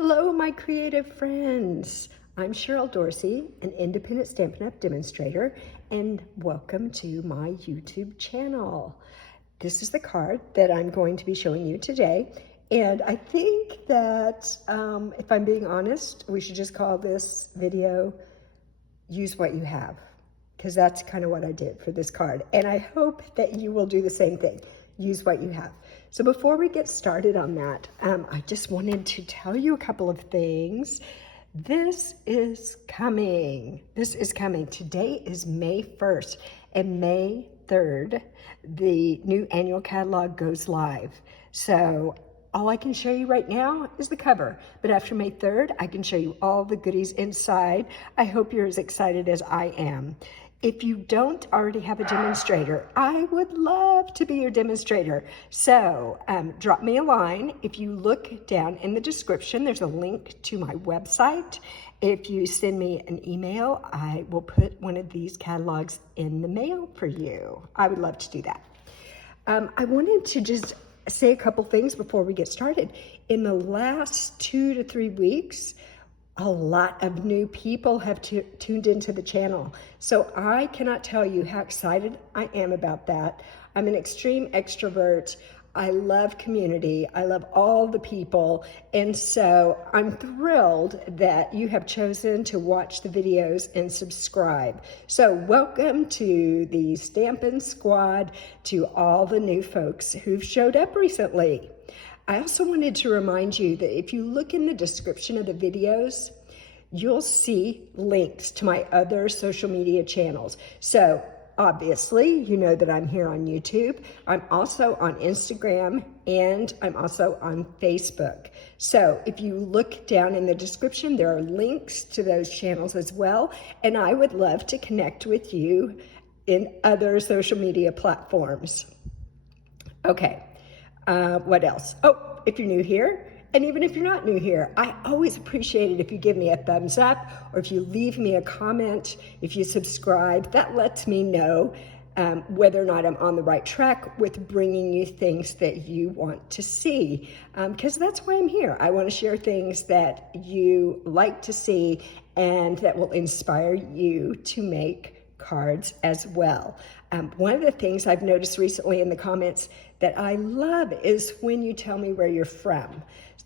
Hello, my creative friends. I'm Cheryl Dorsey, an independent Stampin' Up! Demonstrator, and welcome to my YouTube channel. This is the card that I'm going to be showing you today, and I think that, if I'm being honest, we should just call this video, Use What You Have, because that's kind of what I did for this card, and I hope that you will do the same thing. Use what you have. So before we get started on that, I just wanted to tell you a couple of things. This is coming. Today is May 1st, and May 3rd, the new annual catalog goes live. So all I can show you right now is the cover, but after May 3rd, I can show you all the goodies inside. I hope you're as excited as I am. If you don't already have a demonstrator, I would love to be your demonstrator. So drop me a line. If you look down in the description, there's a link to my website. If you send me an email, I will put one of these catalogs in the mail for you. I would love to do that. I wanted to just say a couple things before we get started. In the last 2 to 3 weeks, a lot of new people have tuned into the channel. So I cannot tell you how excited I am about that. I'm an extreme extrovert. I love community. I love all the people. And so I'm thrilled that you have chosen to watch the videos and subscribe. So welcome to the Stampin' Squad, to all the new folks who've showed up recently. I also wanted to remind you that if you look in the description of the videos, you'll see links to my other social media channels. So obviously, you know that I'm here on YouTube. I'm also on Instagram, and I'm also on Facebook. So if you look down in the description, there are links to those channels as well. And I would love to connect with you in other social media platforms. Okay. What else? Oh, if you're new here, and even if you're not new here, I always appreciate it if you give me a thumbs up, or if you leave me a comment, if you subscribe. That lets me know whether or not I'm on the right track with bringing you things that you want to see, because that's why I'm here. I want to share things that you like to see and that will inspire you to make cards as well. One of the things I've noticed recently in the comments that I love is when you tell me where you're from.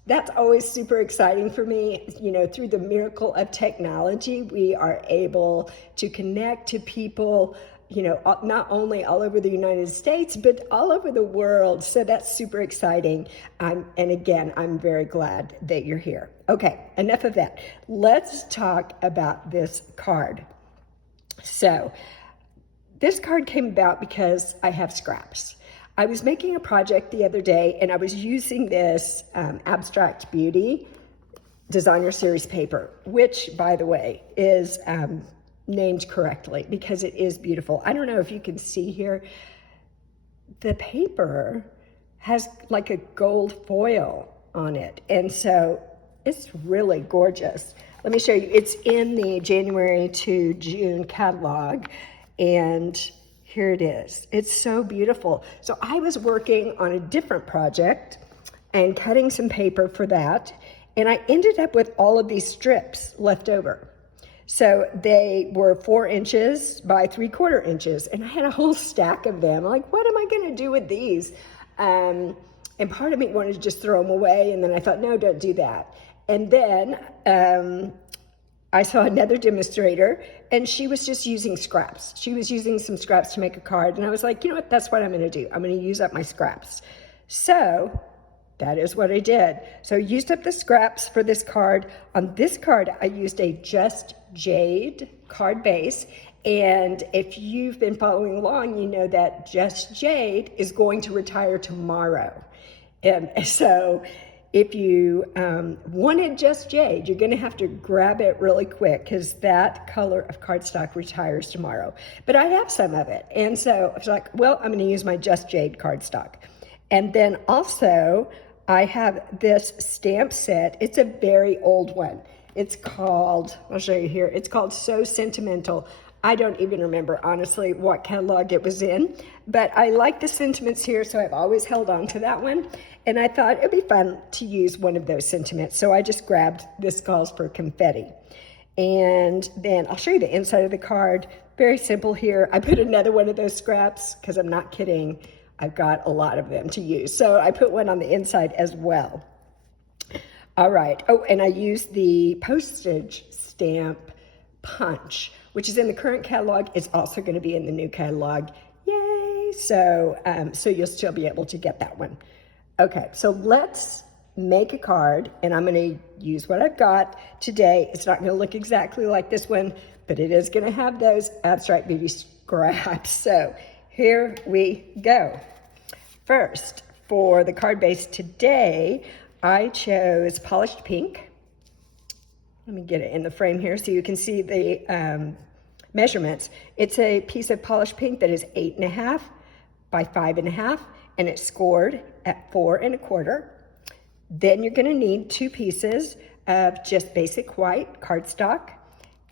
That's always super exciting for me. You know, through the miracle of technology, we are able to connect to people, you know, not only all over the United States, but all over the world. So that's super exciting. And again, I'm very glad that you're here. Okay, enough of that. Let's talk about this card. So this card came about because I have scraps. I was making a project the other day, and I was using this Abstract Beauty Designer Series paper, which, by the way, is named correctly because it is beautiful. I don't know if you can see here. The paper has like a gold foil on it, and so it's really gorgeous. Let me show you. It's in the January to June catalog, and here it is. It's so beautiful. So I was working on a different project and cutting some paper for that, and I ended up with all of these strips left over. So they were 4 inches by 3/4 inches, and I had a whole stack of them. I'm like, what am I going to do with these? And part of me wanted to just throw them away, and then I thought, no, don't do that. And then I saw another demonstrator, and she was just using scraps. She was using some scraps to make a card, and I was like, you know what, that's what I'm gonna do. I'm gonna use up my scraps. So that is what I did. So I used up the scraps for this card. On this card, I used a Just Jade card base, and if you've been following along, you know that Just Jade is going to retire tomorrow. And so if you wanted Just Jade, you're gonna have to grab it really quick because that color of cardstock retires tomorrow. But I have some of it. And so I was like, well, I'm gonna use my Just Jade cardstock. And then also, I have this stamp set. It's a very old one. It's called, I'll show you here, it's called So Sentimental. I don't even remember, honestly, what catalog it was in, but I like the sentiments here, so I've always held on to that one, and I thought it'd be fun to use one of those sentiments, so I just grabbed This Calls for Confetti. And then I'll show you the inside of the card. Very simple here. I put another one of those scraps, because I'm not kidding, I've got a lot of them to use, so I put one on the inside as well. All right, oh, and I used the postage stamp punch, which is in the current catalog. It's also going to be in the new catalog. Yay! So, so you'll still be able to get that one. Okay, so let's make a card, and I'm going to use what I've got today. It's not going to look exactly like this one, but it is going to have those Abstract Beauty scraps. So here we go. First, for the card base today, I chose Polished Pink. Let me get it in the frame here so you can see the measurements. It's a piece of polished pink that is 8.5 by 5.5, and it's scored at 4 1/4. Then you're gonna need 2 pieces of just basic white cardstock,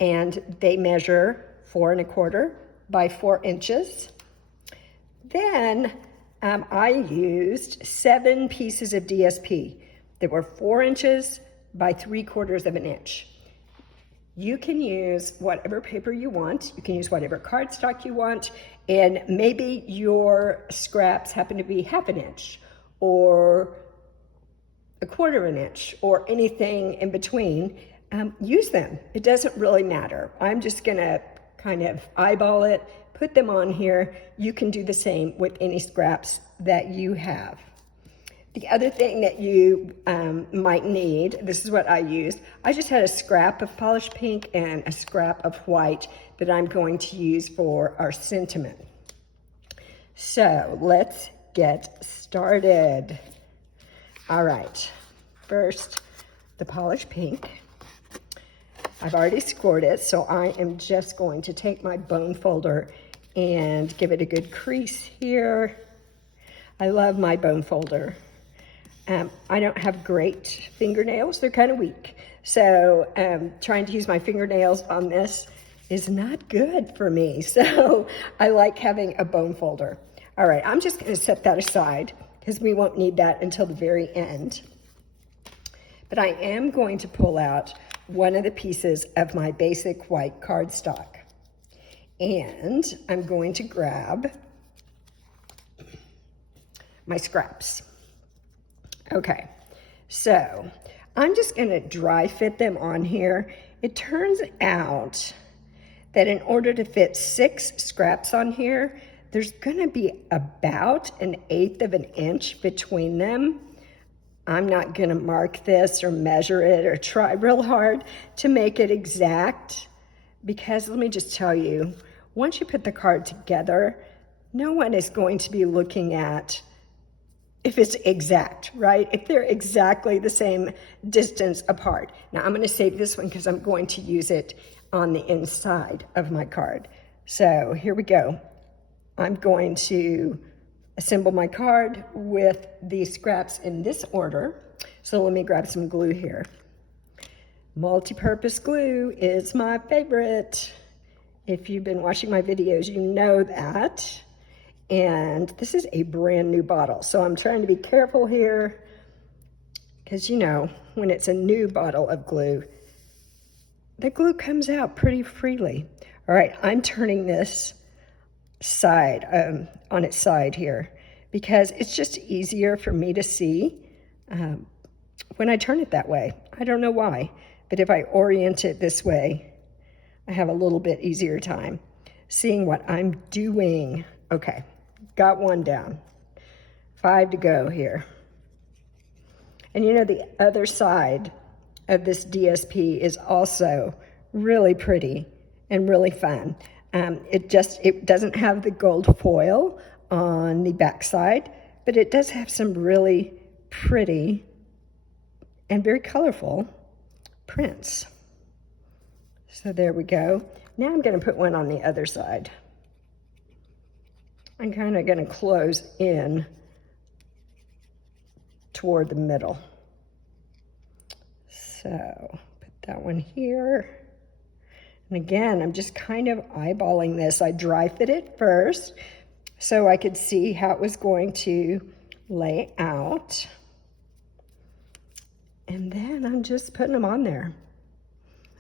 and they measure 4 1/4 by 4 inches. Then I used 7 pieces of DSP that were 4 inches by 3/4 of an inch. You can use whatever paper you want. You can use whatever cardstock you want, and maybe your scraps happen to be 1/2 inch or 1/4 inch or anything in between. Use them. It doesn't really matter. I'm just gonna kind of eyeball it, put them on here. You can do the same with any scraps that you have. The other thing that you might need, this is what I used. I just had a scrap of polished pink and a scrap of white that I'm going to use for our sentiment. So let's get started. All right, first, the polished pink. I've already scored it, so I am just going to take my bone folder and give it a good crease here. I love my bone folder. I don't have great fingernails, they're kind of weak. So trying to use my fingernails on this is not good for me. So I like having a bone folder. All right, I'm just gonna set that aside because we won't need that until the very end. But I am going to pull out one of the pieces of my basic white cardstock. And I'm going to grab my scraps. Okay, so I'm just gonna dry fit them on here. It turns out that in order to fit 6 scraps on here, there's gonna be about 1/8 of an inch between them. I'm not gonna mark this or measure it or try real hard to make it exact, because let me just tell you, once you put the card together, no one is going to be looking at if it's exact, right? If they're exactly the same distance apart. Now I'm gonna save this one because I'm going to use it on the inside of my card. So here we go. I'm going to assemble my card with the scraps in this order. So let me grab some glue here. Multi-purpose glue is my favorite. If you've been watching my videos, you know that. And this is a brand new bottle. So I'm trying to be careful here because, you know, when it's a new bottle of glue, the glue comes out pretty freely. All right, I'm turning this side, on its side here, because it's just easier for me to see when I turn it that way. I don't know why, but if I orient it this way, I have a little bit easier time seeing what I'm doing. Okay, got one down. 5 to go here. And you know, the other side of this DSP is also really pretty and really fun. It doesn't have the gold foil on the back side, but it does have some really pretty and very colorful prints. So there we go. Now I'm going to put one on the other side. I'm kind of going to close in toward the middle. So put that one here. And again, I'm just kind of eyeballing this. I dry fit it first so I could see how it was going to lay out. And then I'm just putting them on there.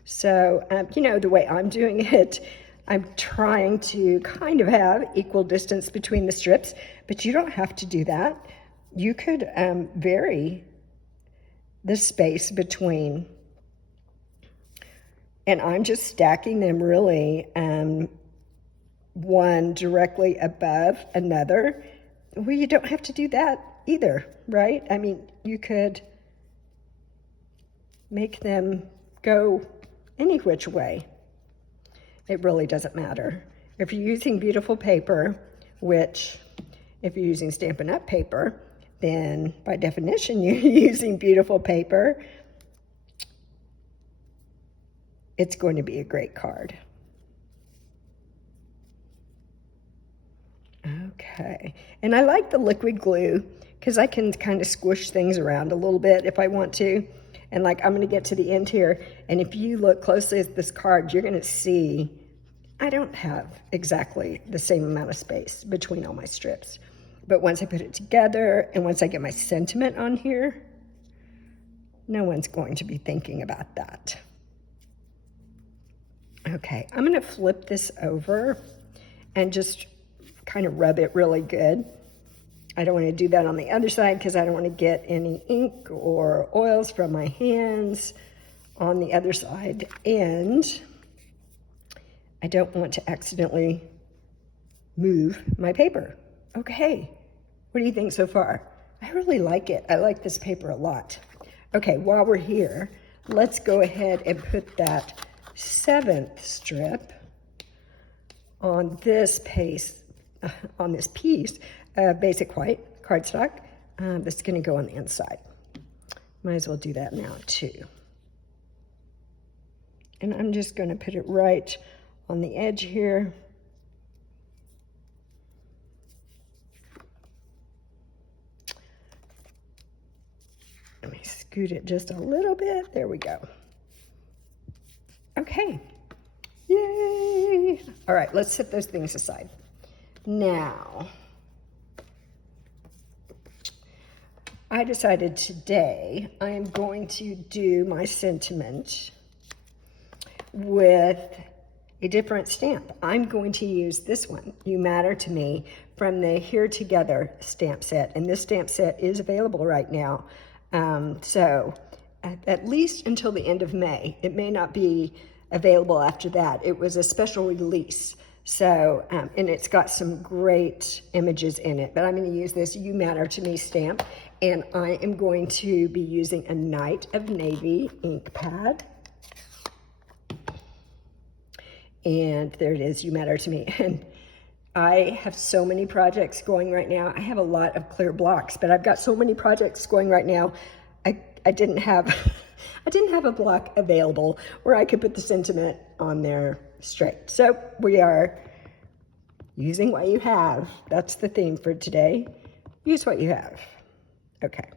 So, you know, the way I'm doing it, I'm trying to kind of have equal distance between the strips, but you don't have to do that. You could vary the space between, and I'm just stacking them really one directly above another. Well, you don't have to do that either, right? I mean, you could make them go any which way. It really doesn't matter. If you're using beautiful paper, which if you're using Stampin' Up! Paper, then by definition you're using beautiful paper, it's going to be a great card. Okay, and I like the liquid glue because I can kind of squish things around a little bit if I want to. And like, I'm going to get to the end here, and if you look closely at this card, you're going to see I don't have exactly the same amount of space between all my strips. But once I put it together, and once I get my sentiment on here, no one's going to be thinking about that. Okay, I'm going to flip this over and just kind of rub it really good. I don't want to do that on the other side because I don't want to get any ink or oils from my hands on the other side. And I don't want to accidentally move my paper. Okay, what do you think so far? I really like it. I like this paper a lot. Okay, while we're here, let's go ahead and put that 7th strip on this piece of basic white cardstock that's going to go on the inside. Might as well do that now too. And I'm just going to put it right on the edge here. Let me scoot it just a little bit. There we go. Okay. Yay! All right, let's set those things aside. Now, I decided today I am going to do my sentiment with a different stamp. I'm going to use this one, You Matter to Me, from the Here Together stamp set. And this stamp set is available right now. So at least until the end of May. It may not be available after that. It was a special release. So, and it's got some great images in it, but I'm going to use this You Matter to Me stamp, and I am going to be using a Night of Navy ink pad. And there it is, You Matter to Me. And I have so many projects going right now. I have a lot of clear blocks, but I've got so many projects going right now. I didn't have a block available where I could put the sentiment on there straight. So we are using what you have. That's the theme for today. Use what you have. Okay,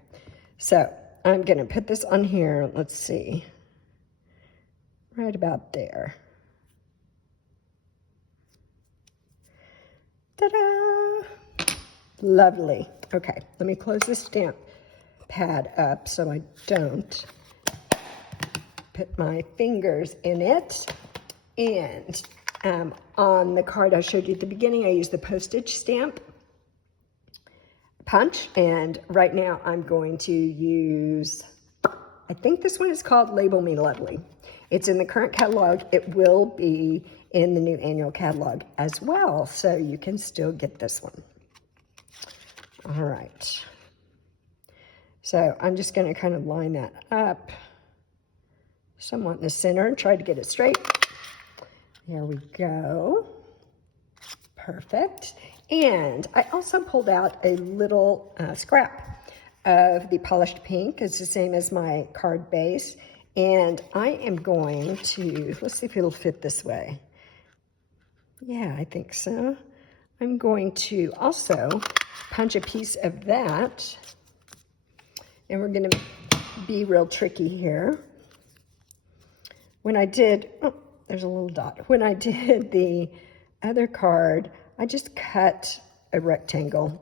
so I'm gonna put this on here. Let's see, right about there. Ta-da! Lovely. Okay, let me close this stamp pad up so I don't put my fingers in it. And on the card I showed you at the beginning, I used the postage stamp punch, and right now I'm going to use, I think this one is called Label Me Lovely. It's in the current catalog. It will be in the new annual catalog as well, so you can still get this one. All right. So I'm just going to kind of line that up somewhat in the center and try to get it straight. There we go. Perfect. And I also pulled out a little scrap of the polished pink. It's the same as my card base. And I am going to, let's see if it'll fit this way. Yeah, I think so. I'm going to also punch a piece of that. And we're going to be real tricky here. When I did, there's a little dot. When I did the other card, I just cut a rectangle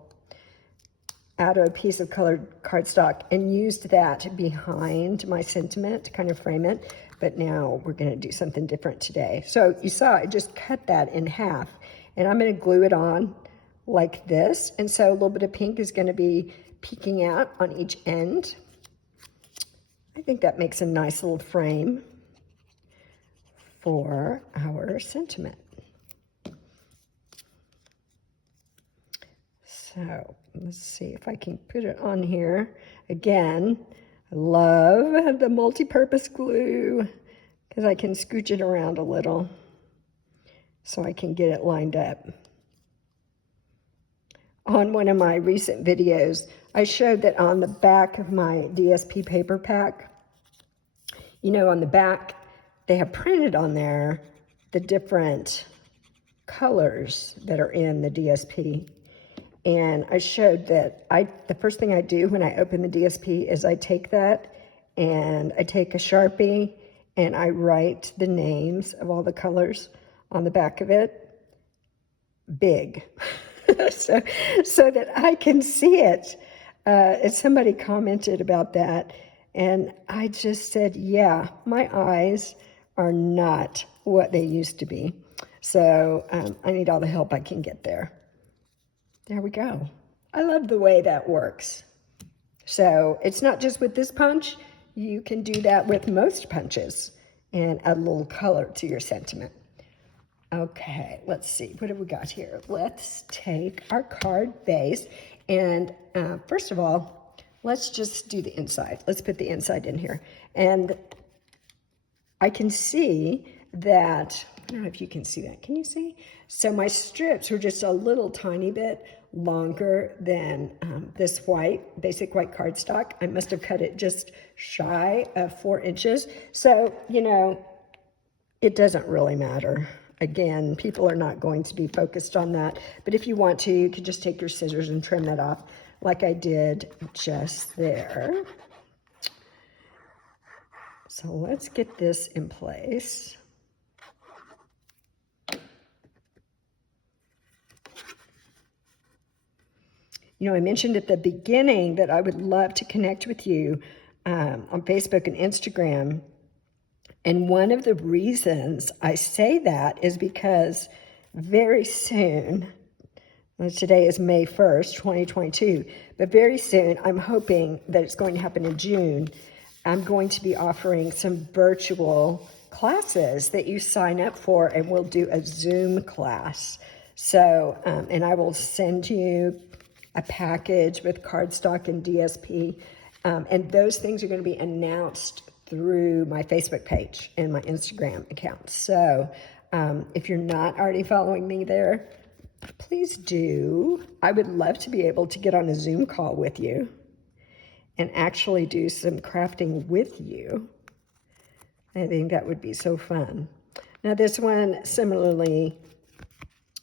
out of a piece of colored cardstock and used that behind my sentiment to kind of frame it. But now we're going to do something different today. So you saw I just cut that in half, and I'm going to glue it on like this. And so a little bit of pink is going to be peeking out on each end. I think that makes a nice little frame for our sentiment. So let's see if I can put it on here. Again, I love the multi-purpose glue because I can scooch it around a little so I can get it lined up. On one of my recent videos, I showed that on the back of my DSP paper pack, you know, on the back, they have printed on there the different colors that are in the DSP. And I showed that the first thing I do when I open the DSP is I take that and I take a Sharpie and I write the names of all the colors on the back of it big so that I can see it. And somebody commented about that, and I just said, yeah, my eyes are not what they used to be. So I need all the help I can get there. There we go. I love the way that works. So it's not just with this punch. You can do that with most punches and add a little color to your sentiment. Okay, let's see. What have we got here? Let's take our card base. And first of all, let's just do the inside. Let's put the inside in here. And I can see that, I don't know if you can see that. Can you see? So my strips are just a little tiny bit longer than this basic white cardstock. I must have cut it just shy of 4 inches. So, you know, it doesn't really matter. Again, people are not going to be focused on that. But if you want to, you can just take your scissors and trim that off like I did just there. So let's get this in place. You know, I mentioned at the beginning that I would love to connect with you on Facebook and Instagram. And one of the reasons I say that is because very soon, well, today is May 1st, 2022, but very soon, I'm hoping that it's going to happen in June, I'm going to be offering some virtual classes that you sign up for, and we'll do a Zoom class. So, and I will send you a package with cardstock and DSP, and those things are going to be announced through my Facebook page and my Instagram account. So if you're not already following me there, please do. I would love to be able to get on a Zoom call with you and actually do some crafting with you. I think that would be so fun. Now this one, similarly,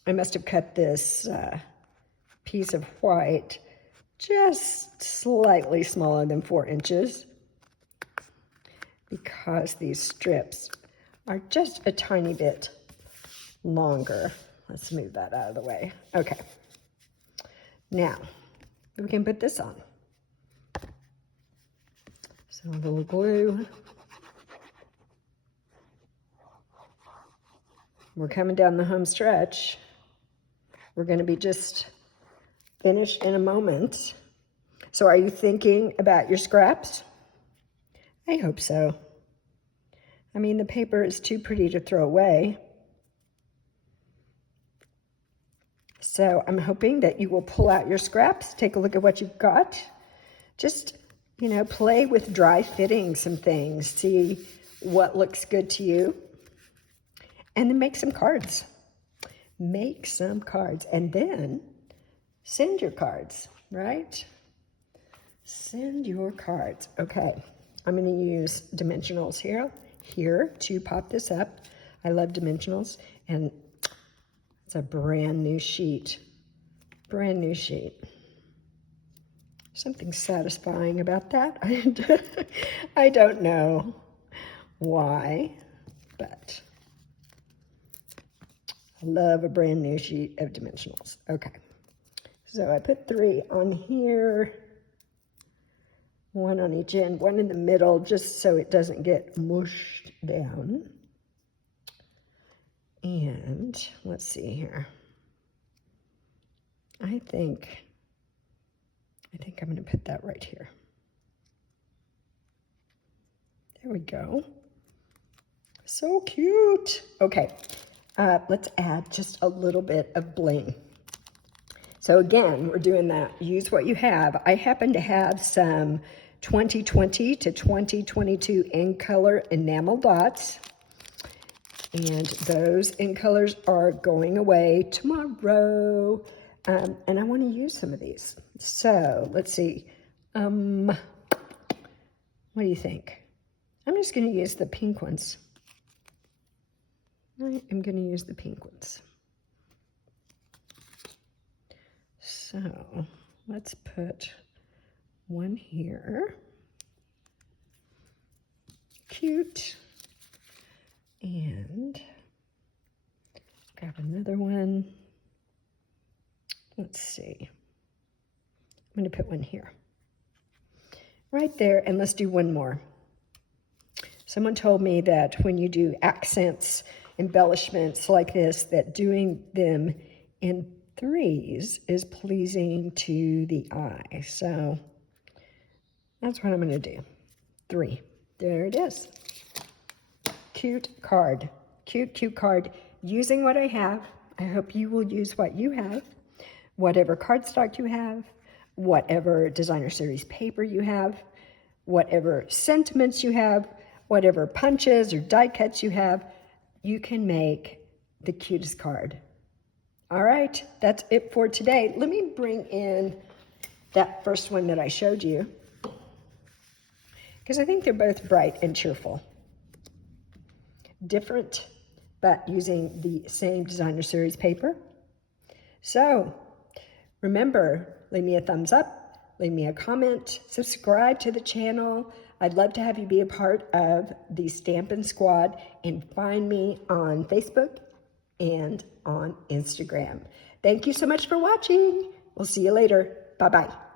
I must have cut this piece of white just slightly smaller than 4 inches because these strips are just a tiny bit longer. Let's move that out of the way. Okay. Now, we can put this on. So a little glue. We're coming down the home stretch. We're going to be just finished in a moment. So are you thinking about your scraps? I hope so. I mean, the paper is too pretty to throw away. So I'm hoping that you will pull out your scraps, take a look at what you've got. Just, you know, play with dry fitting some things, see what looks good to you, and then make some cards. Make some cards, and then send your cards, right? Send your cards. Okay, I'm going to use dimensionals here to pop this up. I love dimensionals, and it's a brand new sheet. Brand new sheet. Something satisfying about that. I don't know why, but I love a brand new sheet of dimensionals. Okay, so I put 3 on here, 1 on each end, 1 in the middle, just so it doesn't get mushed down. And let's see here. I think I'm going to put that right here. There we go. So cute. Okay, let's add just a little bit of bling. So again, we're doing that. Use what you have. I happen to have some 2020 to 2022 in color enamel dots. And those in colors are going away tomorrow. And I want to use some of these. So let's see. What do you think? I'm just going to use the pink ones. I am going to use the pink ones. So let's put 1 here. Cute. And grab another one. Let's see. I'm going to put 1 here. Right there, and let's do 1 more. Someone told me that when you do accents, embellishments like this, that doing them in 3s is pleasing to the eye. So that's what I'm going to do. 3. There it is. Cute card. Cute, cute card. Using what I have. I hope you will use what you have. Whatever cardstock you have. Whatever designer series paper you have. Whatever sentiments you have. Whatever punches or die cuts you have. You can make the cutest card. All right, that's it for today. Let me bring in that first one that I showed you, because I think they're both bright and cheerful. Different, but using the same designer series paper. So remember, leave me a thumbs up, leave me a comment, subscribe to the channel. I'd love to have you be a part of the Stampin' Squad, and find me on Facebook and on Instagram. Thank you so much for watching. We'll see you later. Bye-bye.